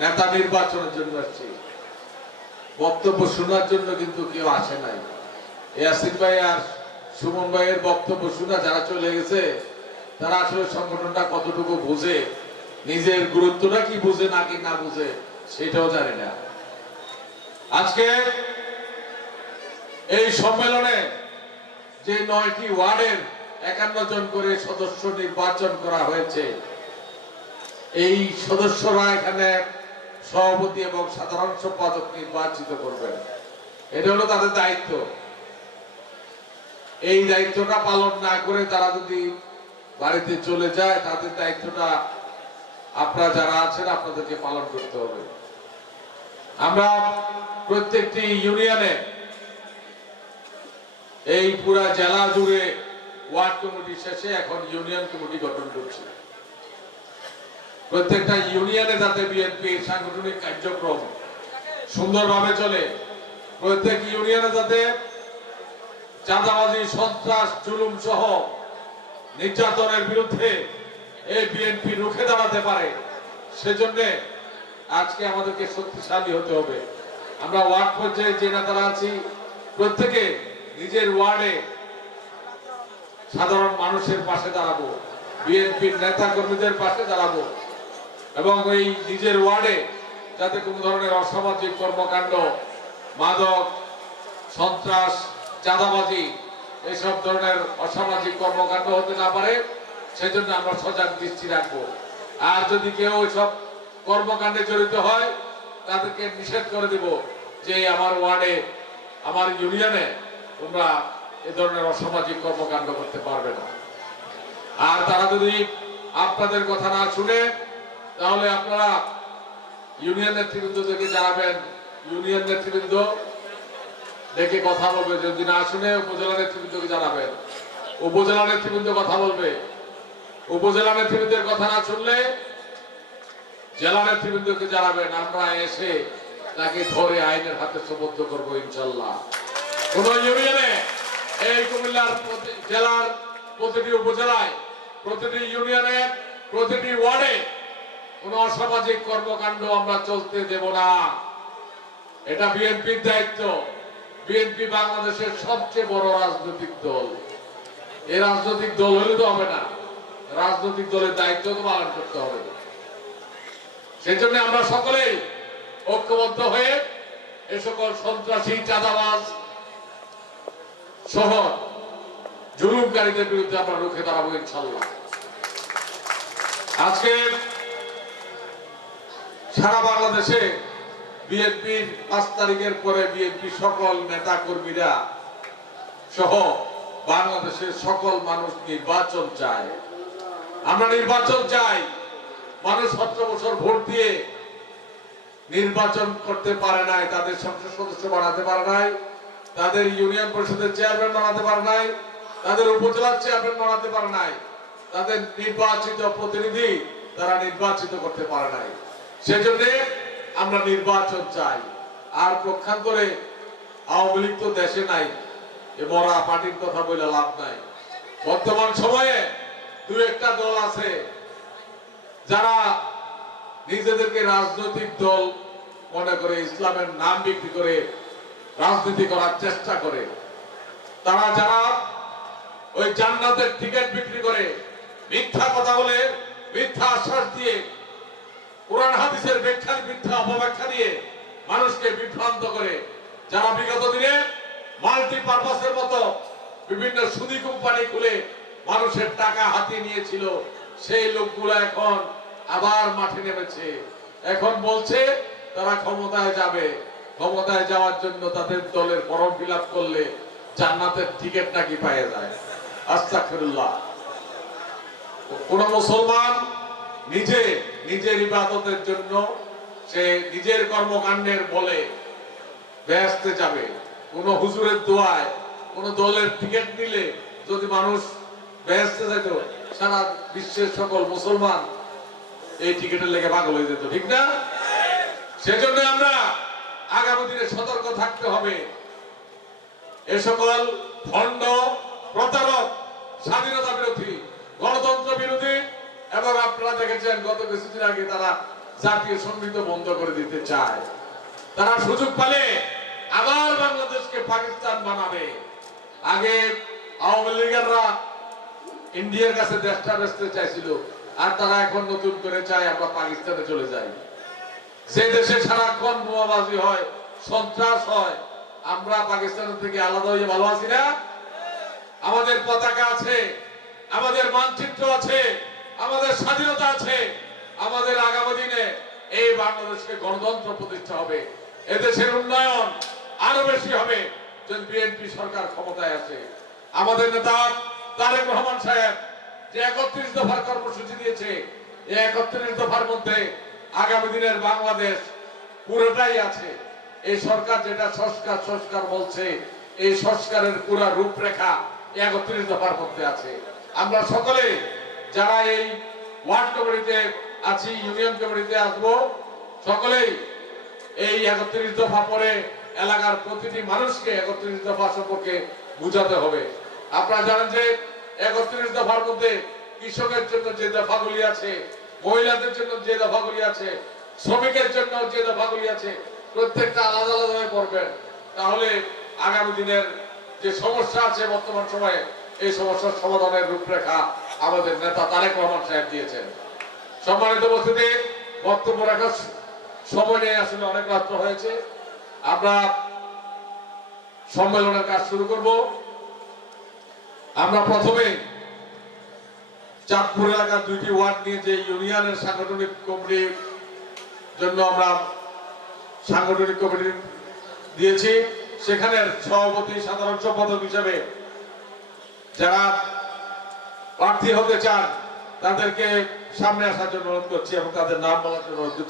নেতা নির্বাচনের জন্য আসছি। বক্তব্য শোনার জন্য কিন্তু কেউ আসে নাই। ইয়াসিন ভাই আর সুমন ভাইয়ের বক্তব্য শোনা যারা চলে গেছে, তারা আসলে সংগঠনটা কতটুকু বুঝে, নিজের গুরুত্বটা কি বুঝে নাকি না বুঝে, সেটাও জানি না। আজকে এই সম্মেলনে যে নয়টি ওয়ার্ডের একান্ন জন করে সদস্য নির্বাচন করা হয়েছে, এই সদস্যরা এখানে সভাপতি এবং সাধারণ সম্পাদক নির্বাচিত করবেন। এটা হলো তাদের দায়িত্ব। এই দায়িত্বটা পালন না করে তারা যদি বাড়িতে চলে যায়, তাদের দায়িত্বটা আপনারা যারা আছেন, আপনাদেরকে পালন করতে হবে। আমরা প্রত্যেকটি ইউনিয়নে এই পুরা জেলা জুড়ে ওয়ার্ড কমিটি শেষে এখন ইউনিয়ন কমিটি গঠন করছে। প্রত্যেকটা ইউনিয়নে যাতে বিএনপির সাংগঠনিক কার্যক্রম সুন্দরভাবে চলে, প্রত্যেক ইউনিয়নে যাতে চাঁদাবাজি, সন্ত্রাস, জুলুম সহ নির্যাতনের বিরুদ্ধে এই বিএনপি রুখে দাঁড়াতে পারে, সেজন্য আজকে আমাদেরকে শক্তিশালী হতে হবে। আমরা ওয়ার্ড পর্যায়ে যে নেতারা আছি, প্রত্যেকে নিজের ওয়ার্ডে সাধারণ মানুষের পাশে দাঁড়াবো, বিএনপির নেতা কর্মীদের পাশে দাঁড়াবো। এবং এই নিজের ওয়ার্ডে যাতে কোনো ধরনের অসামাজিক কর্মকাণ্ড, মাদক, সন্ত্রাস, চাঁদাবাজি এইসব ধরনের অসামাজিক কর্মকাণ্ড হতে না পারে, সেজন্য আমরা সজাগ দৃষ্টি রাখব। আর যদি কেউ এসব কর্মকাণ্ডে জড়িত হয়, তাদেরকে নিষেধ করে দিব যে আমার ওয়ার্ডে, আমার ইউনিয়নে তোমরা এ ধরনের অসামাজিক কর্মকাণ্ড করতে পারবে না। আর তারা যদি আপনাদের কথা না শুনে তাহলে আপনারা ইউনিয়ন নেতৃবৃন্দ থেকে জানাবেন। ইউনিয়ন নেতৃবৃন্দ ডেকে কথা বলবে। যদি না শুনে উপজেলা নেতৃবৃন্দকে জানাবেন। উপজেলা নেতৃবৃন্দ কথা বলবে। উপজেলা নেতৃবৃন্দের কথা না শুনলে জেলা নেতৃবৃন্দকে জানাবেন। আমরা এসে তাকে ধরে আইনের হাতে সুবদ্ধ করব ইনশাল্লাহ কোন ইউনিয়নে এই কুমিল্লার জেলার প্রতিটি উপজেলায়, প্রতিটি ইউনিয়নে প্রতিটি ওয়ার্ডে কোন অসামাজিক কর্মকাণ্ড আমরা চলতে দেব না। এটা বিএনপির দায়িত্ব। বিএনপি বাংলাদেশের সবচেয়ে বড় রাজনৈতিক দল। এই রাজনৈতিক দল হলে তো হবে না। রাজনৈতিক দলের দায়িত্ব তো পালন করতে হবে। সেই জন্য আমরা সকলেই ঐক্যবদ্ধ হয়ে এ সকল সন্ত্রাসী, চাঁদাবাজ সহ জুলুমকারীদের বিরুদ্ধে আমরা রুখে দাঁড়াবো ইনশাল্লাহ। আজকে সারা বাংলাদেশে বিএনপির পাঁচ তারিখের পরে বিএনপি সকল নেতা কর্মীরা সহ বাংলাদেশের সকল মানুষ নির্বাচন চায়। আমরা নির্বাচন চাই। মানুষ সতেরো বছর ভোট দিয়ে নির্বাচন করতে পারে নাই, তাদের সংসদ সদস্য বানাতে পারে নাই, তাদের ইউনিয়ন পরিষদের চেয়ারম্যান বানাতে পারে নাই, তাদের উপজেলার চেয়ারম্যান বানাতে পারে নাই, তাদের নির্বাচিত প্রতিনিধি তারা নির্বাচিত করতে পারে নাই। সেজন্য আমরা নির্বাচন চাই। আর পক্ষান্তরে আওয়ামী লীগ তো দেশে নাই, এ মরা পার্টির কথা বলে লাভ নাই। বর্তমান সময়ে দু একটা দল আছে, যারা নিজেদেরকে রাজনৈতিক দল মনে করে ইসলামের নাম বিক্রি করে রাজনীতি করার চেষ্টা করে। তারা যারা ওই জান্নাতের টিকিট বিক্রি করে, মিথ্যা কথা বলে, মিথ্যা আশ্বাস দিয়ে কোরআন হাদিসের ব্যাখ্যা, মিথ্যা, অপব্যাখ্যা দিয়ে মানুষকে বিভ্রান্ত করে। যারা বিগত দিনে মাল্টি পারপাসের মতো বিভিন্ন সুদি কোম্পানি খুলে মানুষের টাকা হাতিয়ে নিয়েছিল, সেই লোকগুলো এখন আবার মাঠে নেমেছে। এখন বলছে, তারা ক্ষমতায় যাবে। ক্ষমতায় যাওয়ার জন্য তাদের দলের ফর্ম ফিল করলে জান্নাতের টিকিট নাকি পাওয়া যায়। আস্তাগফিরুল্লাহ। কোন মুসলমান নিজে, নিজের ইবাদতের জন্য সে নিজের কর্মকাণ্ডের বলে ব্যস্তে যাবে। কোন হুজুরের দোয়ায়, কোন দলের টিকিট নিলে যদি মানুষ ব্যস্তে যেত, সারা বিশ্বের সকল মুসলমান এই টিকিটের লেগে পাগল হয়ে যেত, ঠিক না? সেজন্য আমরা আগামী দিনে সতর্ক থাকতে হবে। এ সকল ভণ্ড প্রতারক, স্বাধীনতা বিরোধী, গণতন্ত্র বিরোধী এবং আপনারা দেখেছেন, গত কিছুদিন আগে তারা জাতীয় সংগীত বন্ধ করে দিতে চায়। তারা সুযোগ পালে আবার বাংলাদেশকে পাকিস্তান বানাবে। আগে আওয়ামী লীগেররা ইন্ডিয়ার কাছে দেশটা বেচতে চাইছিল, আর তারা এখন নতুন করে চায় আমরা পাকিস্তানে চলে যাই। যে দেশে সারাক্ষণ বোমাবাজি হয়, সন্ত্রাস হয়, আমরা পাকিস্তানের থেকে আলাদা হয়ে ভালো আছি না? আমাদের পতাকা আছে, আমাদের মানচিত্র আছে আমাদের স্বাধীনতা আছে। আমাদের আগামী দিনে এই বাংলাদেশকে গণতন্ত্র প্রতিষ্ঠা হবে। এদেশের উন্নয়ন আরও বেশি হবে যদি বিএনপি সরকার ক্ষমতায় আসে। আমাদের নেতা তারেক রহমান সাহেব যে একত্রিশ দফার কর্মসূচি দিয়েছে, এই একত্রিশ দফার মধ্যে আগামী দিনের বাংলাদেশ পুরোটাই আছে। এই সরকার যেটা সংস্কার সংস্কার বলছে, এই সংস্কারের পুরা রূপরেখা একত্রিশ দফার মধ্যে আছে। আমরা সকলে যারা এই ওয়ার্ড কমিটিতে আছি, ইউনিয়ন কমিটিতে আসব, সকলেই এই একত্রিশ দফা পরে এলাকার প্রতিটি মানুষকে একত্রিশ দফা সম্পর্কে বুঝাতে হবে। আপনারা জানেন যে একত্রিশ দফার মধ্যে কৃষকের জন্য যে দফাগুলি আছে, মহিলাদের জন্য যে দফাগুলি আছে, শ্রমিকের জন্য যে দফাগুলি আছে, প্রত্যেকটা আলাদা আলাদা ভাবে পড়বেন তাহলে আগামী দিনের যে সমস্যা আছে বর্তমান সময়ে, এই সমস্যার সমাধানের রূপরেখা আমাদের নেতা তারেক রহমান সাহেব দিয়েছেন। সম্মানিত উপস্থিতি, বক্তব্য রাখার সময় নিয়ে আসলে অনেক রাত্র হয়েছে। আমরা সম্মেলনের কাজ শুরু করব। আমরা প্রথমে চাঁদপুর এলাকার দুইটি ওয়ার্ড নিয়ে যে ইউনিয়নের সাংগঠনিক কমিটির জন্য আমরা সাংগঠনিক কমিটি দিয়েছি সেখানে সভাপতি সাধারণ সম্পাদক হিসেবে যারা প্রার্থী হতে চান তাদেরকে সামনে আসার জন্য অনুরোধ করছি এবং তাদের নাম বলার জন্য